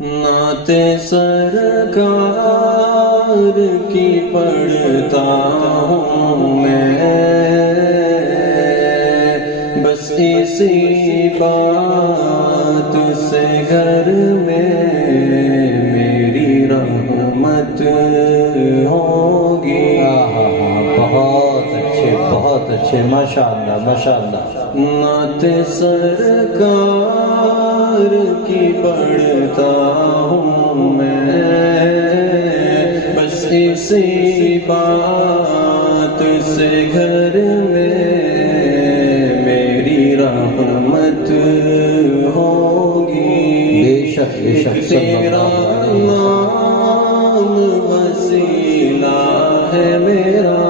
نعت سرکار کی پڑھتا ہوں میں، بس اسی بات سے گھر میں میری رحمت ہوگی۔ بہت اچھے، ماشاءاللہ ماشاءاللہ۔ نعت سرکار کی پڑھتا ہوں میں، بس اسی بات سے گھر میں میری رحمت ہوگی۔ بے شک بے شک، تیرا نام وسیلہ ہے میرا،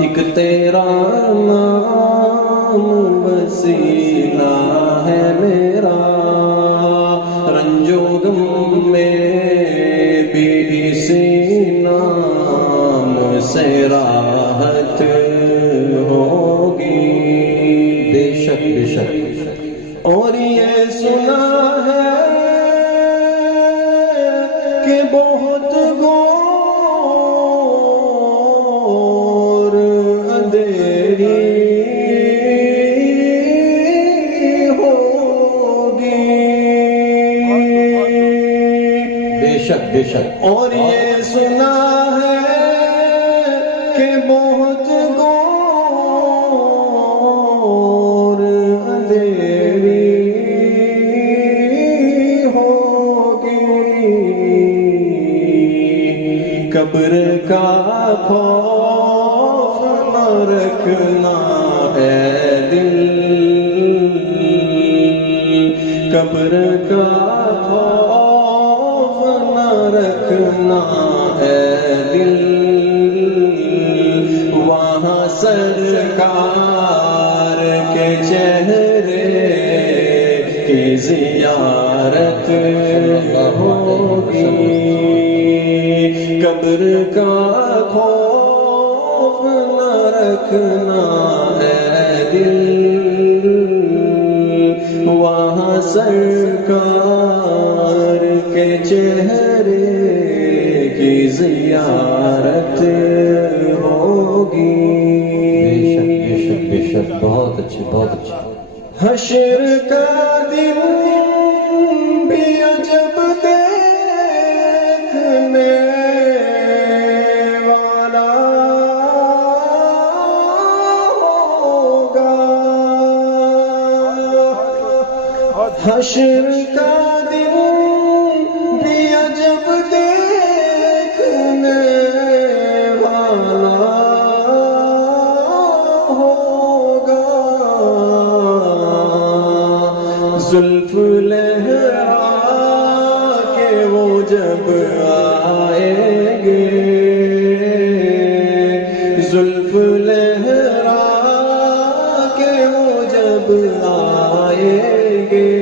ایک تیرا نام وسیلہ ہے میرا، رنج و غم میں بھی اسی نام سے راحت ہوگی۔ بے شک بے شک۔ اور یہ سنا ہے کہ بہت گھور اندھیری ہوگی۔ بے شک بے شک۔ اور یہ سنا ہے کہ بہت گھور اندھیری ہوگی، قبر کا خوف نہ رکھنا ہے دل، قبر کا خوف نہ رکھنا ہے دل، وہاں سرکار کے چہرے کی زیارت ہوگی، قبر کا خوف نہ رکھنا ہے دل، وہاں سرکار کے چہرے کی زیارت ہوگی۔ بے شک بے شک بے شک، بہت اچھے بہت اچھے۔ حشر کا دن بھی عجب دیکھنے والا ہوگا، حشر کا دن بھی عجب دیکھنے والا ہوگا، زلف لہرا کے وہ جب آئیں گے، زلف لہرا کے وہ جب آئیں گے،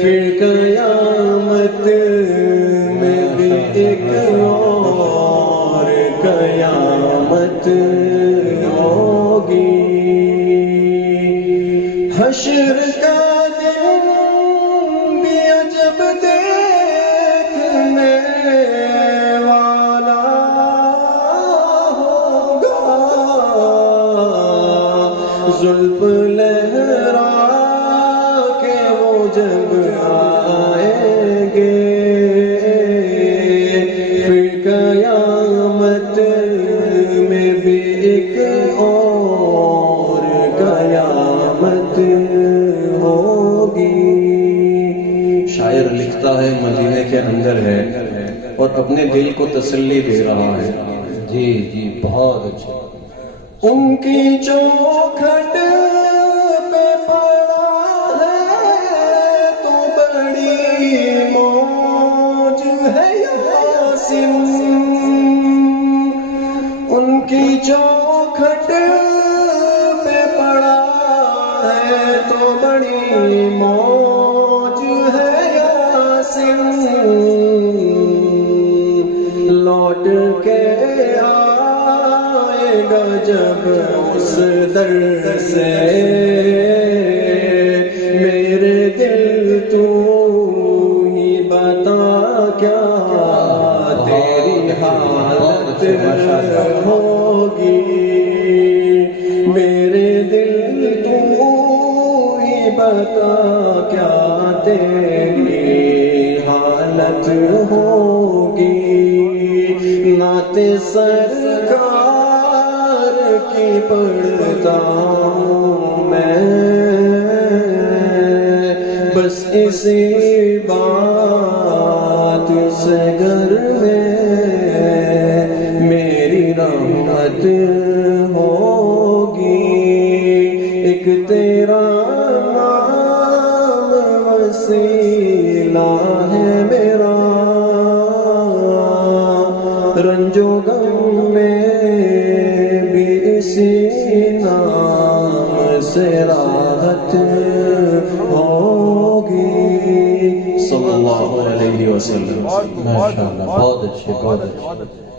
پھر قیامت میں بھی ایک اور قیامت ہوگی، حشر کا دن بھی عجب دیکھنے والا ہوگا، زلف لہرا کے وہ جب آئیں گے، پھر قیامت میں بھی ایک اور قیامت ہوگی۔ شاعر لکھتا ہے مدینے کے اندر ہے اور اپنے دل کو تسلی دے رہا ہے۔ جی جی، بہت اچھے۔ ان کی چوکھٹ پہ پڑا ہے تو بڑی موج ہے یاسین، ان کی چوکھٹ پہ پڑا ہے تو بڑی موج ہے یاسین، لوٹ کے آئے گا جب اس در سے بتا کیا تیری حالت ہوگی، نعت سرکار کی پڑھتا ہوں میں، بس اسی بات سے گھر میں میری رحمت ہوگی، ایک تیرا نام وسیلہ ہے میرا، رنج و غم میں بھی اسی نام سے راحت ہوگی، صلی اللہ علیہ وسلم۔ ماشاءاللہ، بہت اچھے، بہت اچھے۔